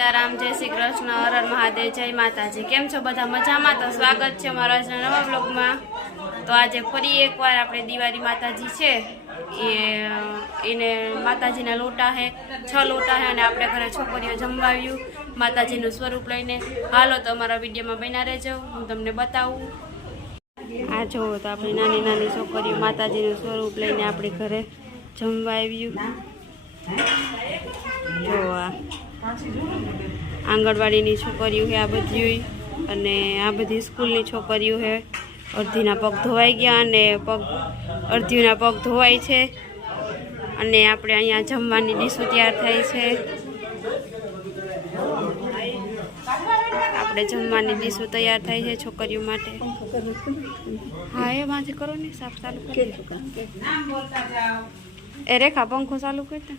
સીતારામ, જય શ્રી કૃષ્ણ, હર મહાદેવ, જય માતાજી. કેમ છો બધા? મજામાં તો સ્વાગત છે મારા આજના નવા બ્લોગમાં તો આજે ફરી એકવાર આપણે દિવાળી માતાજી છે. એ, એને માતાજીના લોટા હે, છ લોટા હે અને આપણે ઘરે છોકરીઓ જમવાવ્યું માતાજીનું સ્વરૂપ લઈને. હાલો તો અમારા વિડીયોમાં બન્યા રહેજો. હું તમને બતાવું. આ જુઓ તો આપણી નાની નાની છોકરીઓ માતાજીનું સ્વરૂપ લઈને આપણે ઘરે જમવા આવ્યું. જો આ. આંગણવાડીની છોકરીઓ છે આ બધી. અને આ બધી સ્કૂલની છોકરીઓ છે. અડધીના પગ ધોવાઈ ગયા અને પગ અડધીના પગ ધોવાય છે. અને આપણે અહીંયા જમવાની ડીશો તૈયાર થાય છે. આપણે જમવાની ડીશો તૈયાર થાય છે છોકરીઓ માટે. હા એ વાંચી કરો ને સાફ ચાલુ એ રેખા પંખો ચાલુ કરી દે.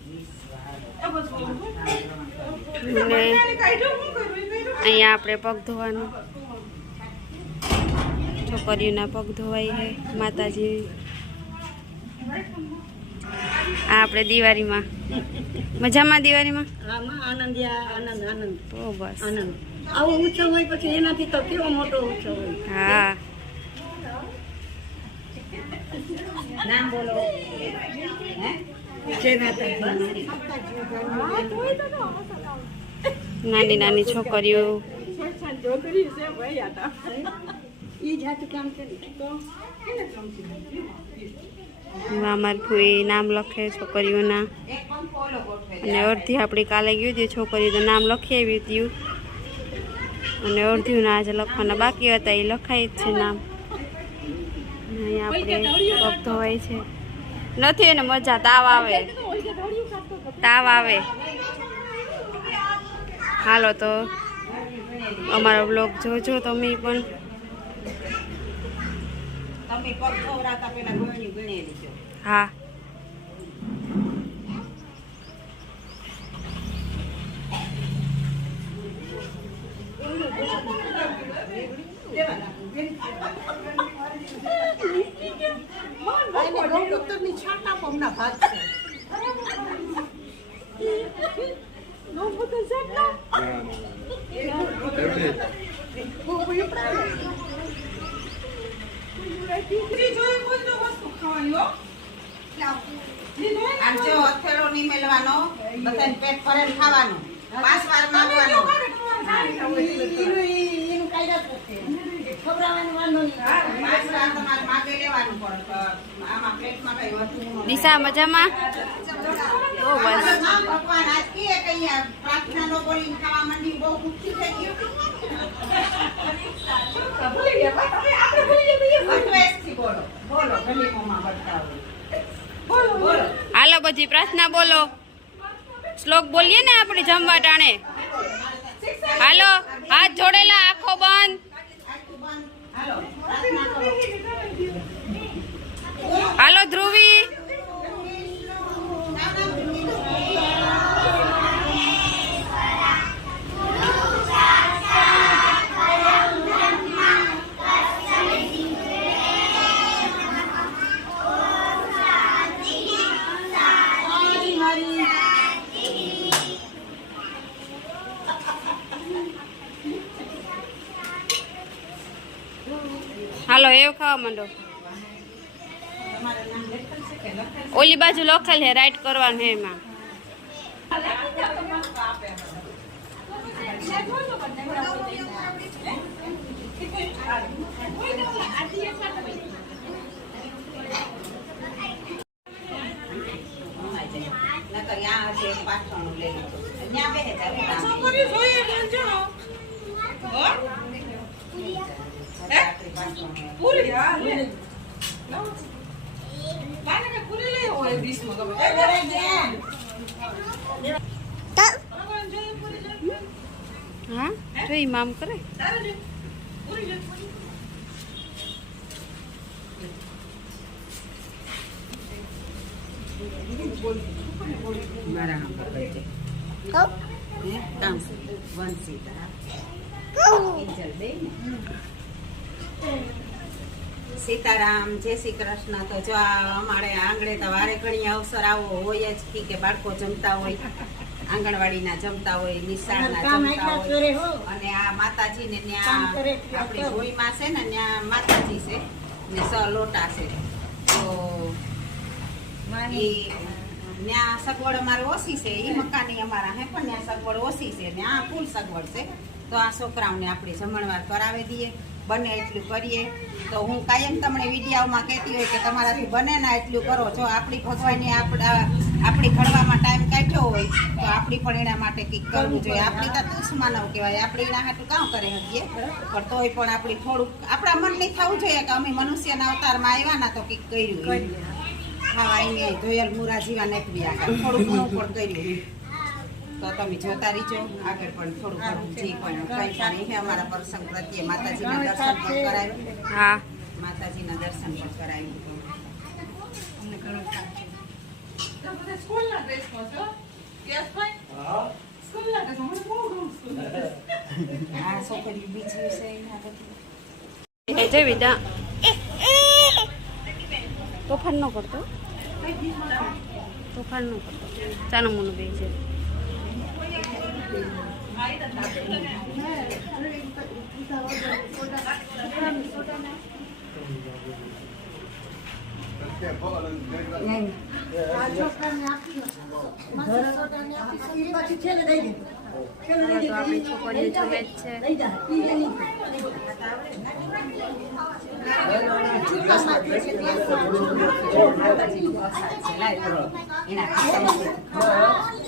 ને અહીંયા આપણે પગ ધોવાનું. છોકરીઓના પગ ધોવાય છે. માતાજી. આ આપણે દિવાળીમાં. મજામાં દિવાળીમાં? આનંદ આનંદ આનંદ. તો બસ. આનંદ. આવો ઉત્સવ હોય પછી એનાથી તો કેવો મોટો ઉત્સવ હોય? હા. નામ બોલો. નાની નાની છોકરીઓ. ઈ જાતું કામ કરી અમારી ફૂઈ નામ લખે છોકરીઓના. અને અડધી આપણી કાલે ગયું હતી, છોકરીઓ તો નામ લખી આવી હતું. અને અડધીઓના આજે લખવાના બાકી હતા, એ લખાય જ છે નામ. અહીંયા આપણે ધોવાય છે. નથી એને મજા તાવ આવે. તાવ આવે. હાલો તો અમારો બ્લોગ જોજો તમે પણ. હા. આમ જો અથેળો નહીં મેળવાનો બધાને પેટ ભરીને ખાવાનું. પાંચ વાર માંગવાનું. એનું કાયદા જ છે? ખવડાવવાનો વાંધો નહીં. પાંચ વાર તમારે માગે લેવાનું પડે તો આમાં પ્લેટમાં કઈ વધુ ન દિશા મજામાં? ઓ બસ ભગવાન આજ કે અહીંયા પ્રાર્થના નો બોલીને ખાવા માંડી બહુ દુઃખી થઈ ગયું અદ્વૈતથી બોલો બોલો ગલીમોમાં બતાવો બોલો બોલો હાલો, બધી પ્રાર્થના બોલો. શ્લોક બોલીએ ને આપણે જમવા ટાણે? હાલો, હાથ જોડેલા, આંખો બંધ. હાલો, ધ્રુવી હાલો એવું ખાવા માંડો. ઓલી બાજુ લખેલ હે રાઈટ કરવાનું હે એમાં. ત્યાં હશે એક પાછળનું લઈ લીધું. ન્યા બેસે જાય, કામ નહીં. આપણી પાછળનું. હા જો ઈ મામ કરે મારા હામ પર કરજે. હે? કામ છે. વંશીતા. કિંજલ બેય ને? સીતારામ જય શ્રી કૃષ્ણ. તો જો આ અમારે આંગણે તો વારે ઘણી અવસર આવો હોય જ કે બાળકો જમતા હોય આંગણવાડીના જમતા હોય નિશાળના જમતા હોય. અને આ માતાજીને ત્યાં આપણી કરો. છે ને ત્યાં માતાજી છે ને સ લોટા છે. તો ત્યાં સગવડ અમારે ઓછી છે એ મકાની અમારા હે પણ ત્યાં સગવડ ઓછી છે. ને આ ફૂલ સગવડ છે. તો આ છોકરાઓને આપણે જમણવાર કરાવી દઈએ. બને એટલું કરીએ. તો હું કાયમ તમને વિડીયાઓમાં કહેતી હોય કે તમારાથી બને ના એટલું કરો. જો આપણી ભગવાને આપણા આપણી ઘડવામાં ટાઈમ કાઢ્યો હોય તો આપણી પણ એના માટે કંઈક કરવું જોઈએ. આપણી તો માનવ કહેવાય. આપણે એના હાટું કામ કરે શકીએ પણ તોય પણ આપણી થોડુંક આપણા મનની થવું જોઈએ કે અમે મનુષ્યના અવતારમાં આવ્યા ના તો કંઈક કર્યું. હા અહીંયા જોયલ મુરા જીવા થોડું ઘણું પણ કર્યું. તો તમે જોતા રહીજો. આગળ પણ થોડું ઘણું જે પણ કંઈ પણ એ અમારા પ્રસંગ પ્રત્યે માતાજીના દર્શન પણ કરાવ્યું હા. માતાજીના દર્શન પણ કરાવ્યું આ છોકરી બીજી છે એના બધી જય વિદ્યા. તોફાન ન કરતો? તોફાન ન કરતો. ચાલો મોનું બે છે. આ છોકરાને આપી પછી છેલ્લે દઈ દે. છેલ્લે દઈ દે. તો આપણી છોકરીઓ જમે જ છે દઈ જા. ઈ એની. છૂટામાં જે છે તે માતાજીનું પ્રસાદ છે લાય એના ખિસ્સામાં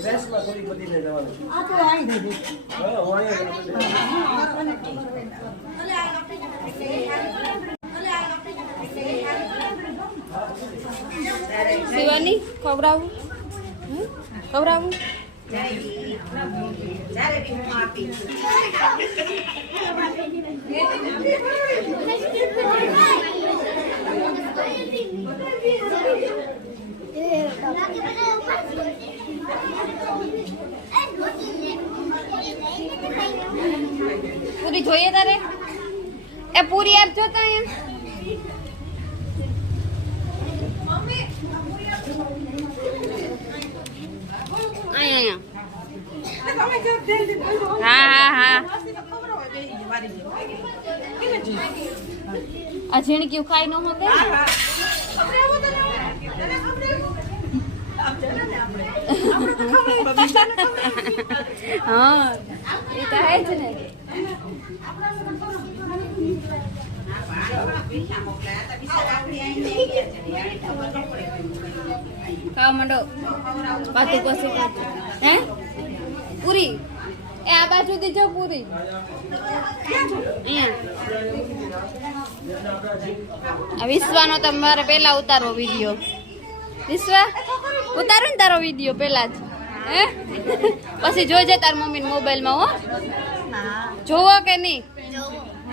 રેસમાં થોડી બધી લઈ જવાનું આ તો આવી દઈ દે. હા હું અહીંયા જ નથી. શિવાની ખવડાવું હમ? ખવડાવું જ્યારે બી હું આપી પૂરી જોઈએ તારે? એ પૂરી આપજો તો અહીંયા અહીંયા અહીંયા હા હા હા આ ઝીણક્યું ખાઈ ન હોતે હા, એ તો હે જ ને. ખાવા માંડો. પાતું પછી હે? પૂરી. એ આ બાજુ જો પૂરી. વિશ્વાનો તમારે પેલા ઉતારો વીડિયો. વિશ્વ ઉતારો ને તારો વીડિયો પેલા જ. હે? પછી જોજે તાર મમ્મી મોબાઈલમાં હો. જોવો કે નહીં?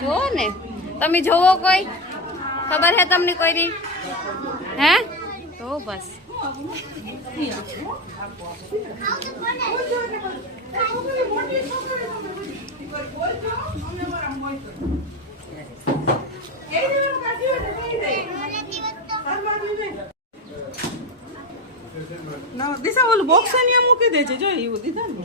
જોવો ને. તમે જોવો કોઈ? ખબર હે તમને કોઈ નહીં હે? તો બસ. દિશા ઓલું બોક્સ અહીંયા મૂકી દેજે. જો એવું દીધા ને.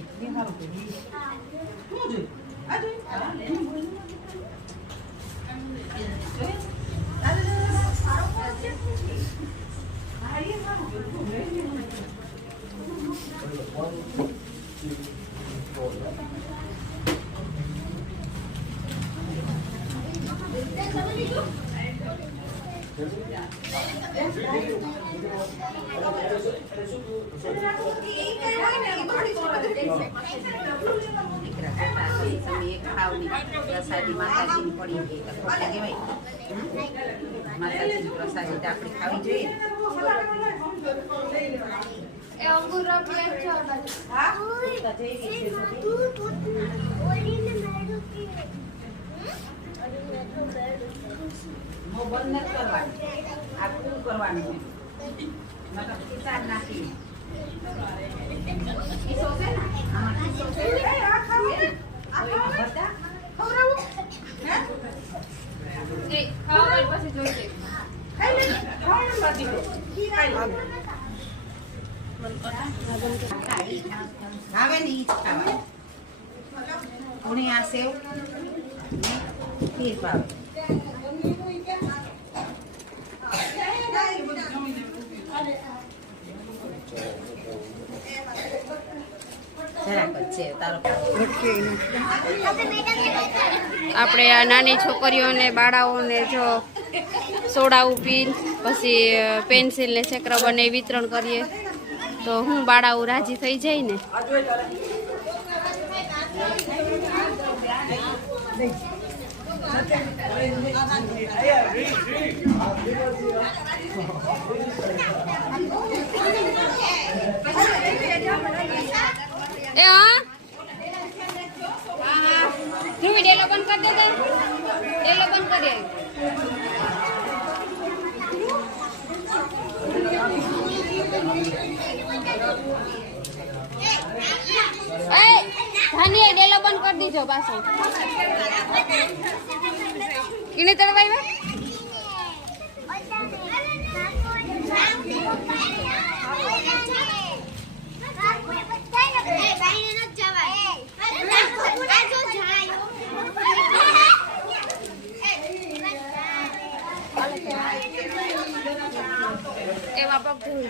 પ્રસાદી માતાજીની પડી ગઈ તો ખોટું કહેવાય હમ? માતાજીની પ્રસાદી તો આપણે ખાવી જોઈએ એ અંગુર મોં બંધ નથી કરવાનું. આ પૂરું કરવાનું છે. નકર ખીચાડ નાખીને. ખીસો છે ને? આમાં ખીસો છે? ને? ઓય, બધા? ખાવા પછી જોઈશે આપણે આ નાની છોકરીઓને, બાળાઓને જો સોડા ઉપી પછી પેન્સિલ ને ચક્ર બને વિતરણ કરીએ. તો હું બાળાઓ રાજી થઈ જાય ને એ હા ધ્રુવી ડેલો બંધ કરી દે ડેલો બંધ કરી ધાની ડેલો બંધ કરી દીધો પાછો કિને તરવાઈ એમાં પગ ધોઈ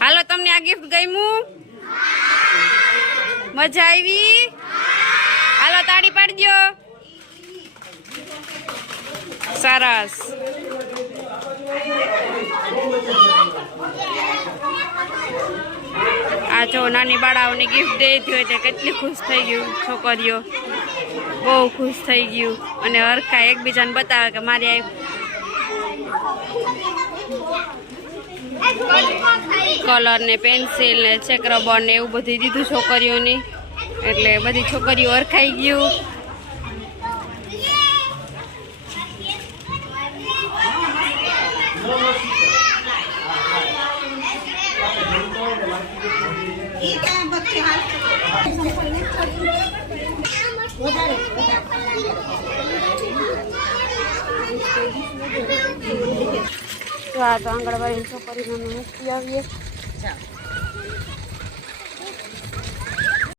હાલો, તમને આ ગિફ્ટ ગમ્યું? મજા આવી? હાલો, તાળી પાડજો. સરસ. આ જો, નાની બાળાઓને ગિફ્ટ દે હોય એટલે કેટલી ખુશ થઈ ગયું છોકરીઓ. બહુ ખુશ થઈ ગયું અને હરખા એકબીજાને બતાવે કે મારી કલર ને પેન્સિલ ને ચેક રબર ને એવું બધું દીધું છોકરીઓની. એટલે બધી છોકરીઓ હરખાઈ ગયું. તો આ તો આંગણવાડી છોકરીઓને મૂકી આવીએ.